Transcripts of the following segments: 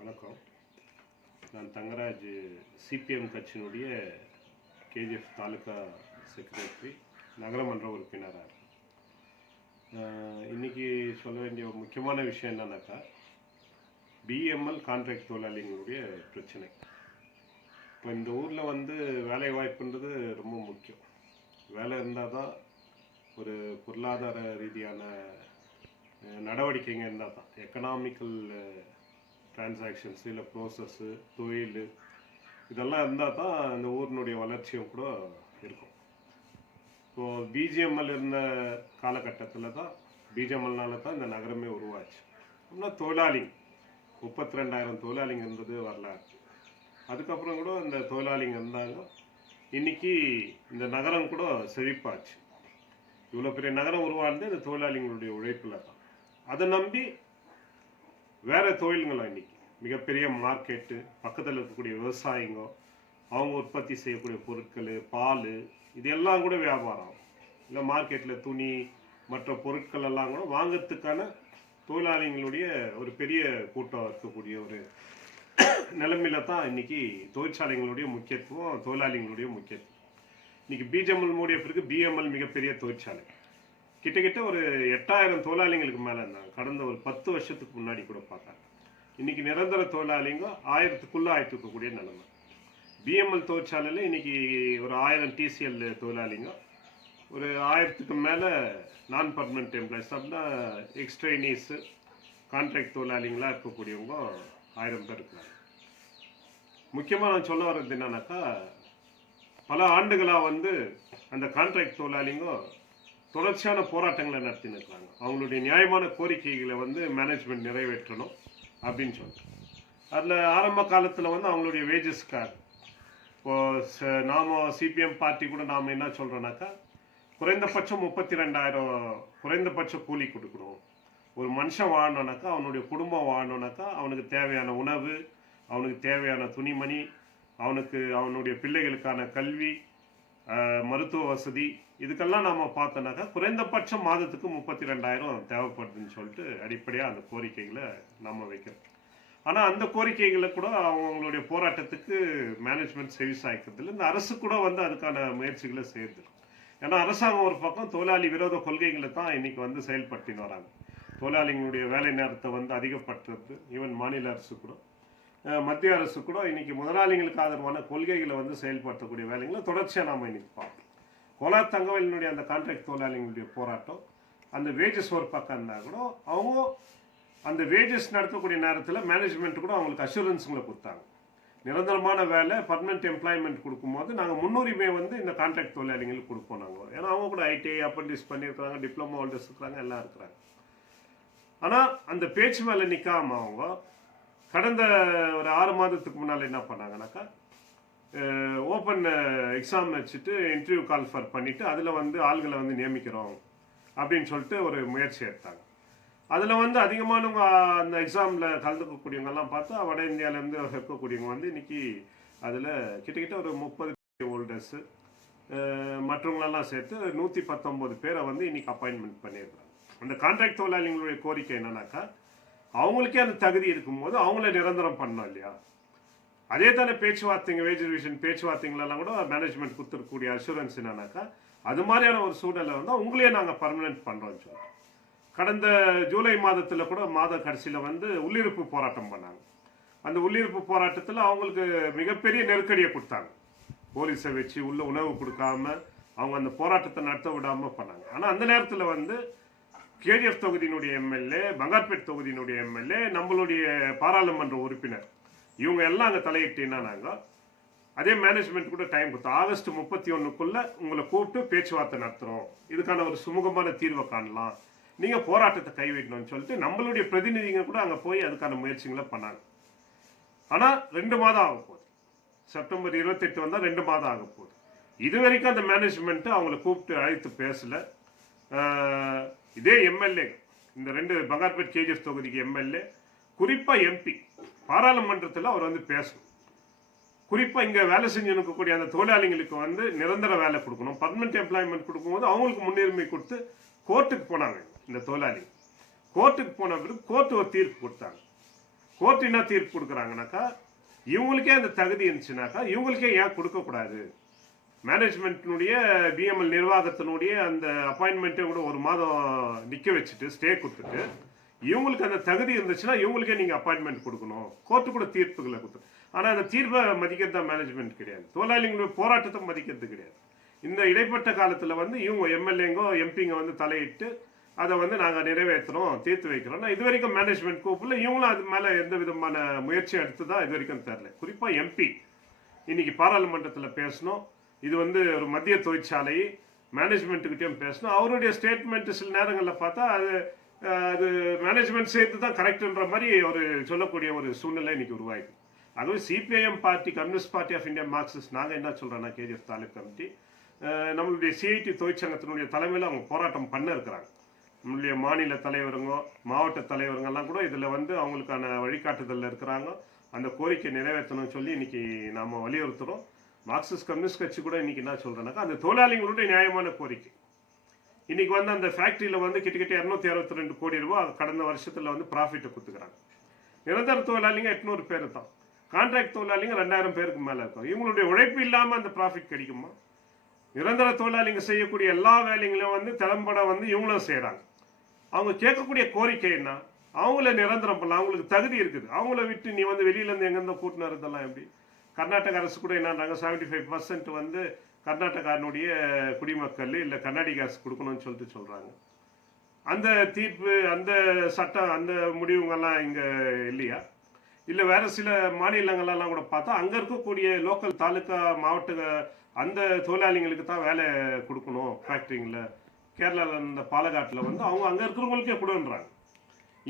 வணக்கம். நான் தங்கராஜ், சிபிஎம் கட்சியினுடைய கேஜிஎஃப் தாலுகா செக்ரட்டரி, நகரமன்ற உறுப்பினராக இருக்கேன். இன்றைக்கி சொல்ல வேண்டிய ஒரு முக்கியமான விஷயம் என்னன்னாக்கா, பிஎம்எல் கான்ட்ராக்ட் தொழிலாளிகளுடைய பிரச்சனை. இப்போ இந்த ஊரில் வேலை வாய்ப்புன்றது ரொம்ப முக்கியம். வேலை இருந்தால் தான் ஒரு பொருளாதார ரீதியான நடவடிக்கைங்க இருந்தால் தான் எக்கனாமிக்கல் டிரான்சாக்ஷன்ஸு இல்லை ப்ரோசஸ்ஸு தொழில் இதெல்லாம் இருந்தால் தான் இந்த ஊரினுடைய வளர்ச்சியும் கூட இருக்கும். இப்போது பிஜிஎம்எல் இருந்த காலகட்டத்தில் தான் பிஜிஎம்எல்னால தான் இந்த நகரமே உருவாச்சு. அப்படின்னா தொழிலாளிங்க 32,000 தொழிலாளிங்க இருந்தது வரலாறு. அதுக்கப்புறம் கூட இந்த தொழிலாளிங்க இருந்தாங்க. இன்றைக்கி இந்த நகரம் கூட செழிப்பாச்சு. இவ்வளோ பெரிய நகரம் உருவானது இந்த தொழிலாளிகளுடைய உழைப்பில் தான். அதை நம்பி வேறு தொழில்களும் இன்றைக்கி மிகப்பெரிய மார்க்கெட்டு, பக்கத்தில் இருக்கக்கூடிய விவசாயிங்க, அவங்க உற்பத்தி செய்யக்கூடிய பொருட்கள், பால், இது எல்லாம் கூட வியாபாரம். இல்லை மார்க்கெட்டில் துணி மற்ற பொருட்கள் எல்லாம் கூட வாங்கிறதுக்கான தொழிலாளிகளுடைய ஒரு பெரிய கூட்டம் இருக்கக்கூடிய ஒரு நிலைமையில தான் இன்றைக்கி தொழிற்சாலைகளுடைய முக்கியத்துவம், தொழிலாளிகளுடைய முக்கியத்துவம். இன்றைக்கி பிஜிஎம்எல் மூடிய பிறகு பிஎம்எல் மிகப்பெரிய தொழிற்சாலை. கிட்டத்தட்ட ஒரு 8,000 தொழிலாளிகளுக்கு மேலே இருந்தாங்க கடந்த ஒரு 10 வருஷத்துக்கு முன்னாடி கூட பார்த்தாங்க. இன்றைக்கி நிரந்தர தொழிலாளிங்க 1000க்குள்ளே ஆயிட்டு இருக்கக்கூடிய நிலைமை. பிஎம்எல் தொழிற்சாலையில் இன்றைக்கி ஒரு 1000 டிசிஎல் தொழிலாளிங்க, ஒரு 1000க்கு மேலே நான் பர்மனெண்ட் எம்ப்ளாயிஸ், அப்படின்னா எக்ஸ்ட்ரைனீஸு கான்ட்ராக்ட் தொழிலாளிங்களாக இருக்கக்கூடியவங்க 1000 பேர் இருக்கிறாங்க. முக்கியமாக நான் சொல்ல வர்றது என்னன்னாக்கா, பல ஆண்டுகளாக அந்த கான்ட்ராக்ட் தொழிலாளிங்க தொடர்ச்சியான போராட்டங்களை நடத்தின்னு அவங்களுடைய நியாயமான கோரிக்கைகளை மேனேஜ்மெண்ட் நிறைவேற்றணும் அப்படின்னு சொல்லிட்டு. அதில் ஆரம்ப காலத்தில் அவங்களுடைய வேஜஸ்க்காக இப்போது நாம் சிபிஎம் பார்ட்டி கூட நாம் என்ன சொல்கிறோன்னாக்கா, குறைந்தபட்சம் 32,000 குறைந்தபட்ச கூலி கொடுக்கணும். ஒரு மனுஷன் வாழணுன்னாக்கா, அவனுடைய குடும்பம் வாழணுன்னாக்கா, அவனுக்கு தேவையான உணவு, அவனுக்கு தேவையான துணிமணி, அவனுடைய பிள்ளைகளுக்கான கல்வி, மருத்துவ வசதி, இதுக்கெல்லாம் நாம் பார்த்தோன்னாக்கா குறைந்தபட்சம் மாதத்துக்கு 32,000 தேவைப்படுதுன்னு சொல்லிட்டு அடிப்படையாக அந்த கோரிக்கைகளை நம்ம வைக்கிறோம். ஆனால் அந்த கோரிக்கைகளை கூட அவங்களுடைய போராட்டத்துக்கு மேனேஜ்மெண்ட் செவி சாய்க்கிறதுல இந்த அரசு கூட அதுக்கான முயற்சிகளை செய்யுது. ஏன்னா அரசாங்கம் ஒரு பக்கம் தொழிலாளி விரோத கொள்கைகளை தான் இன்னைக்கு செயல்படுத்தின்னு வராங்க. தொழிலாளிகளுடைய வேலை நேரத்தை அதிகப்படுத்துறது, ஈவன் மாநில அரசு கூட, மத்திய அரசு கூட இன்னைக்கு முதலாளிகளுக்கு ஆதரவான கொள்கைகளை செயல்படுத்தக்கூடிய வேலைகளை தொடர்ச்சியாக நாம் இன்னைக்கு பார்ப்போம். கோலார் தங்கவேலினுடைய அந்த கான்ட்ராக்ட் தொழிலாளிகளுடைய போராட்டம், அந்த வேஜஸ் ஒரு பக்கம் இருந்தால் கூட அவங்க அந்த வேஜஸ் நடக்கக்கூடிய நேரத்தில் மேனேஜ்மெண்ட் கூட அவங்களுக்கு அஷூரன்ஸுங்களை கொடுத்தாங்க. நிரந்தரமான வேலை, பர்மனெண்ட் எம்ப்ளாய்மெண்ட் கொடுக்கும்போது நாங்கள் முன்னுரிமை இந்த கான்ட்ராக்ட் தொழிலாளிகளுக்கு கொடுப்போம் நாங்கள். ஏன்னா அவங்க கூட ஐடிஐ அப்ரெண்டிஸ் பண்ணியிருக்கிறாங்க, டிப்ளமோ ஹோல்டர்ஸ் இருக்கிறாங்க, எல்லாம் இருக்கிறாங்க. ஆனால் அந்த பேச்சு மேலே நிற்காம அவங்க கடந்த ஒரு 6 மாதத்துக்கு முன்னால் என்ன பண்ணாங்கன்னாக்கா, ஓப்பன் எக்ஸாம் வச்சுட்டு இன்டர்வியூ கால்ஃபர் பண்ணிவிட்டு அதில் ஆள்களை நியமிக்கிறோம் அப்படின்னு சொல்லிட்டு ஒரு முயற்சி எடுத்தாங்க. அதில் அதிகமானவங்க அந்த எக்ஸாமில் கலந்துக்கக்கூடியவங்கெல்லாம் பார்த்தா வட இந்தியாவிலேருந்து இருக்கக்கூடியவங்க இன்றைக்கி அதில் கிட்டத்தட்ட ஒரு 30 ஹோல்டர்ஸு மற்றவங்களெல்லாம் சேர்த்து 119 பேரை இன்றைக்கி அப்பாயின்மெண்ட் பண்ணியிருக்கிறாங்க. அந்த கான்ட்ராக்ட் தொழிலாளிகளுடைய கோரிக்கை என்னன்னாக்கா, அவங்களுக்கே அந்த தகுதி இருக்கும்போது அவங்கள நிரந்தரம் பண்ணோம் இல்லையா? அதே தானே பேச்சுவார்த்தைங்க, வேஜ் ரிவிஷன் பேச்சுவார்த்தைங்களெல்லாம் கூட மேனேஜ்மெண்ட் கொடுத்துருக்கக்கூடிய அஷூரன்ஸ் என்னன்னாக்கா, அது மாதிரியான ஒரு சூழ்நிலை உங்களையே நாங்கள் பர்மனெண்ட் பண்ணுறோம்னு சொல்லுவோம். கடந்த ஜூலை மாதத்தில் கூட மாத கடைசியில் உள்ளிருப்பு போராட்டம் பண்ணாங்க. அந்த உள்ளிருப்பு போராட்டத்தில் அவங்களுக்கு மிகப்பெரிய நெருக்கடியை கொடுத்தாங்க. போலீஸை வச்சு உணவு கொடுக்காம அவங்க அந்த போராட்டத்தை நடத்த விடாமல் பண்ணாங்க. ஆனால் அந்த நேரத்தில் கேஜிஎஃப் தொகுதியினுடைய எம்எல்ஏ, பங்கார்பேட் தொகுதியினுடைய எம்எல்ஏ, நம்மளுடைய பாராளுமன்ற உறுப்பினர், இவங்க எல்லாம் அங்கே தலையிட்டீங்கன்னா நாங்கள் அதே மேனேஜ்மெண்ட் கூட டைம் கொடுத்தோம். ஆகஸ்ட் 31க்குள்ளே உங்களை கூப்பிட்டு பேச்சுவார்த்தை நடத்துகிறோம், இதுக்கான ஒரு சுமூகமான தீர்வை காணலாம், நீங்கள் போராட்டத்தை கைவிடணும்னு சொல்லிட்டு நம்மளுடைய பிரதிநிதிங்க கூட அங்கே போய் அதுக்கான முயற்சிகளை பண்ணாங்க. ஆனால் 2 மாதம் ஆக போகுது. செப்டம்பர் 28 வந்தால் 2 மாதம் ஆக போகுது. இது வரைக்கும் அந்த மேனேஜ்மெண்ட்டு அவங்கள கூப்பிட்டு அழைத்து பேசலை. இதே எம்எல்ஏ, இந்த 2 பங்கார்பேட் கேஜிஎஃப் தொகுதிக்கு எம்எல்ஏ, குறிப்பாக எம்பி, பாராளுமன்றத்தில் அவர் பேசணும். குறிப்பாக இங்கே வேலை செஞ்சு இருக்கக்கூடிய அந்த தொழிலாளிகளுக்கு நிரந்தர வேலை கொடுக்கணும், பர்மனெண்ட் எம்ப்ளாய்மெண்ட் கொடுக்கும்போது அவங்களுக்கு முன்னுரிமை கொடுத்து கோர்ட்டுக்கு போனாங்க. இந்த தொழிலாளி கோர்ட்டுக்கு போன பிறகு கோர்ட்டு ஒரு தீர்ப்பு கொடுத்தாங்க. கோர்ட் என்ன தீர்ப்பு கொடுக்குறாங்கனாக்கா இவங்களுக்கே அந்த தகுதி இருந்துச்சுனாக்கா இவங்களுக்கே ஏன் கொடுக்கக்கூடாது, மேனேஜ்மெண்ட்டினுடைய பிஎம்எல் நிர்வாகத்தினுடைய அந்த அப்பாயின்மெண்ட்டை கூட ஒரு மாதம் நிற்க வச்சுட்டு ஸ்டே கொடுத்துட்டு இவங்களுக்கு அந்த தகுதி இருந்துச்சுன்னா இவங்களுக்கே நீங்கள் அப்பாயின்மெண்ட் கொடுக்கணும், கோர்ட்டு கூட தீர்ப்புகளை கொடுத்து. ஆனால் அந்த தீர்ப்பை மதிக்கிறது தான் மேனேஜ்மெண்ட் கிடையாது, தொழிலாளிகளுடைய போராட்டத்தை மதிக்கிறது கிடையாது. இந்த இடைப்பட்ட காலத்தில் வந்து இவங்க எம்எல்ஏங்கோ எம்பிங்க வந்து தலையிட்டு அதை வந்து நாங்கள் நிறைவேற்றுறோம் தீர்த்து வைக்கிறோம். இது வரைக்கும் மேனேஜ்மெண்ட் கூப்பிடல, இவங்களும் அது மேலே எந்த விதமான முயற்சி எடுத்து தான் இது வரைக்கும் தெரில. குறிப்பாக எம்பி இன்னைக்கு பாராளுமன்றத்தில் பேசணும், இது வந்து ஒரு மத்திய தொழிற்சாலை மேனேஜ்மெண்ட்டுக்கிட்டையும் பேசணும். அவருடைய ஸ்டேட்மெண்ட் சில நேரங்களில் பார்த்தா அது மேனேஜ்மெண்ட் சேர்த்து தான் கரெக்டுன்ற மாதிரி ஒரு சொல்லக்கூடிய ஒரு சூழ்நிலை இன்னைக்கு உருவாயிருக்கு. அதுவும் CPIM party, Communist Party of India Marxist, நாங்கள் என்ன சொல்கிறோன்னா கேஜிஎஃப் தாலுக் கமிட்டி நம்மளுடைய சிஐடி தொழிற்சங்கத்தினுடைய தலைமையில் அவங்க போராட்டம் பண்ண இருக்கிறாங்க. நம்மளுடைய மாநில தலைவருங்க மாவட்ட தலைவருங்கெல்லாம் கூட இதில் வந்து அவங்களுக்கான வழிகாட்டுதலில் இருக்கிறாங்க. அந்த கோரிக்கை நிறைவேற்றணும்னு சொல்லி இன்னைக்கு நாம் வலியுறுத்துகிறோம். மார்க்சிஸ்ட் கம்யூனிஸ்ட் கட்சி கூட இன்னைக்கு என்ன சொல்கிறேன்னாக்கா அந்த தொழிலாளிகளுடைய நியாயமான கோரிக்கை. இன்னைக்கு வந்து அந்த ஃபேக்ட்ரியில் வந்து கிட்டத்தட்ட 262 கோடி ரூபாய் கடந்த வருஷத்தில் வந்து ப்ராஃபிட்டை கொடுத்துக்கிறாங்க. நிரந்தர தொழிலாளிங்க 800 பேர் தான், கான்ட்ராக்ட் தொழிலாளிங்க 2000 பேருக்கு மேலே இருக்கும். இவங்களுடைய உழைப்பு இல்லாமல் அந்த ப்ராஃபிட் கிடைக்குமா? நிரந்தர தொழிலாளிங்க செய்யக்கூடிய எல்லா வேலைகளையும் வந்து திறம்பட வந்து இவங்களும் செய்கிறாங்க. அவங்க கேட்கக்கூடிய கோரிக்கை என்ன? அவங்கள நிரந்தரம் பண்ணலாம், அவங்களுக்கு தகுதி இருக்குது. அவங்கள விட்டு நீ வந்து வெளியிலேருந்து எங்கேருந்தோ கூட்டினு இருந்தெல்லாம் எப்படி? கர்நாடக அரசு கூட என்னன்றாங்க, 75% வந்து கர்நாடகானுடைய குடிமக்கள் இல்லை கர்நாடிக அரசு கொடுக்கணும்னு சொல்கிறாங்க. அந்த தீர்ப்பு, அந்த சட்டம், அந்த முடிவுங்கள்லாம் இங்கே இல்லையா? இல்லை வேறு சில மாநிலங்களெல்லாம் கூட பார்த்தா அங்கே இருக்கக்கூடிய லோக்கல் தாலுக்கா மாவட்ட அந்த தொழிலாளிங்களுக்கு தான் வேலை கொடுக்கணும் ஃபேக்ட்ரிங்களில். கேரளாவில் இந்த பாலக்காட்டில் வந்து அவங்க அங்கே இருக்கிறவங்களுக்கே கொடுன்றாங்க.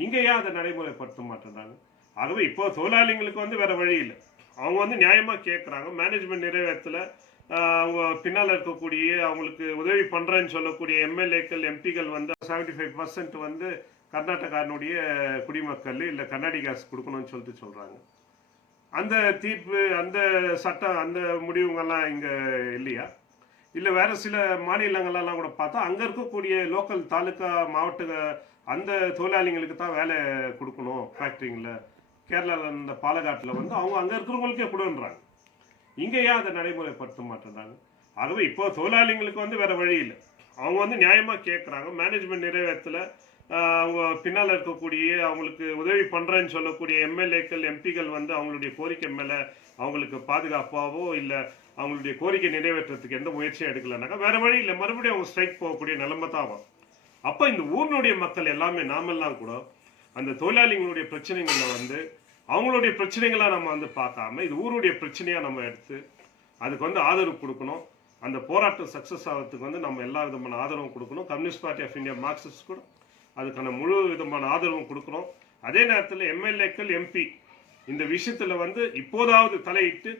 இங்கே ஏன் அதை நடைமுறைப்படுத்த மாட்டேன்றாங்க? ஆகவே இப்போ தொழிலாளிங்களுக்கு வந்து வேறு வழி இல்லை, அவங்க வந்து நியாயமாக கேட்குறாங்க. மேனேஜ்மெண்ட் நிறைவேற்றல, அவங்க பின்னால் இருக்கக்கூடிய அவங்களுக்கு உதவி பண்ணுறேன்னு சொல்லக்கூடிய எம்எல்ஏக்கள் எம்பிகள் வந்து 75% வந்து கர்நாடகானுடைய குடிமக்கள் இல்லை கர்நாடிக அரசு கொடுக்கணும்னு சொல்கிறாங்க. அந்த தீர்ப்பு, அந்த சட்டம், அந்த முடிவுங்கள்லாம் இங்கே இல்லையா? இல்லை வேறு சில மாநிலங்களெல்லாம் கூட பார்த்தா அங்கே இருக்கக்கூடிய லோக்கல் தாலுக்கா மாவட்ட அந்த தொழிலாளிங்களுக்கு தான் வேலை கொடுக்கணும் ஃபேக்ட்ரிங்களில். கேரளாவில் இந்த பாலக்காட்டில் வந்து அவங்க அங்கே இருக்கிறவங்களுக்கே கொடுன்றாங்க. இங்கே ஏன் அதை நடைமுறைப்படுத்த மாட்டேன்றாங்க? ஆகவே இப்போ தொழிலாளிங்களுக்கு வந்து வேறு வழி இல்லை, அவங்க வந்து நியாயமாக கேட்குறாங்க. மேனேஜ்மெண்ட் நிறைவேற்றல, அவங்க பின்னால் இருக்கக்கூடிய அவங்களுக்கு உதவி பண்ணுறேன்னு சொல்லக்கூடிய எம்எல்ஏக்கள் எம்பிகள் வந்து அவங்களுடைய கோரிக்கை மேலே அவங்களுக்கு பாதுகாப்பாகவோ இல்லை அவங்களுடைய கோரிக்கை நிறைவேற்றத்துக்கு எந்த முயற்சியும் எடுக்கலனாக்கா வேறு வழி இல்லை, மறுபடியும் அவங்க ஸ்ட்ரைக் போகக்கூடிய நிலைமை தான் ஆகும். அப்போ இந்த ஊரினுடைய மக்கள் எல்லாமே, நாமெல்லாம் கூட அந்த தொழிலாளிகளுடைய பிரச்சனைகளில் வந்து அவங்களுடைய பிரச்சனைகளாக நம்ம வந்து பார்க்காம இது ஊருடைய பிரச்சனையாக நம்ம எடுத்து அதுக்கு வந்து ஆதரவு கொடுக்கணும். அந்த போராட்டம் சக்ஸஸ் ஆகிறதுக்கு வந்து நம்ம எல்லா விதமான ஆதரவும் கொடுக்கணும். Communist Party of India Marxist கூட அதுக்கான முழு விதமான ஆதரவும் கொடுக்கணும். அதே நேரத்தில் எம்எல்ஏக்கள் எம்பி இந்த விஷயத்தில் வந்து இப்போதாவது தலையிட்டு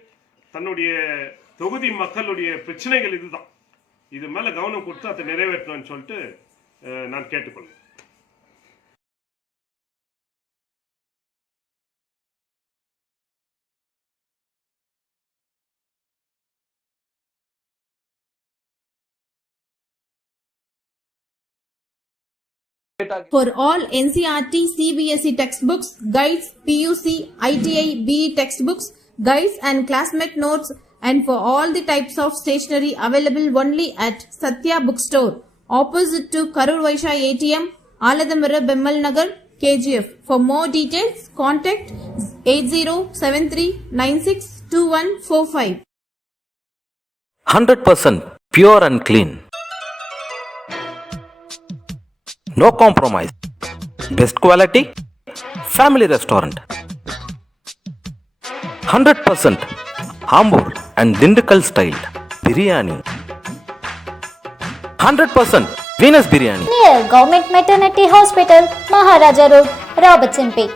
தன்னுடைய தொகுதி மக்களுடைய பிரச்சனைகள் இதுதான், இது மேலே கவனம் கொடுத்து அதை நிறைவேற்றணும்னு சொல்லிட்டு நான் கேட்டுக்கொள்கிறேன். For all NCERT, CBSE textbooks, guides, PUC, ITI, BE textbooks, guides and classmate notes, and for all the types of stationery available only at Satya Bookstore, opposite to Karur Vaishya ATM, Aladamara Bemmal Nagar, KGF. For more details, contact 8073962145. 100% pure and clean. No compromise. Best quality. Family restaurant. 100% Ambur and Dindigul style biryani. 100% Venus biryani. Near Government Maternity Hospital, Maharaja Road, Robertson Peak.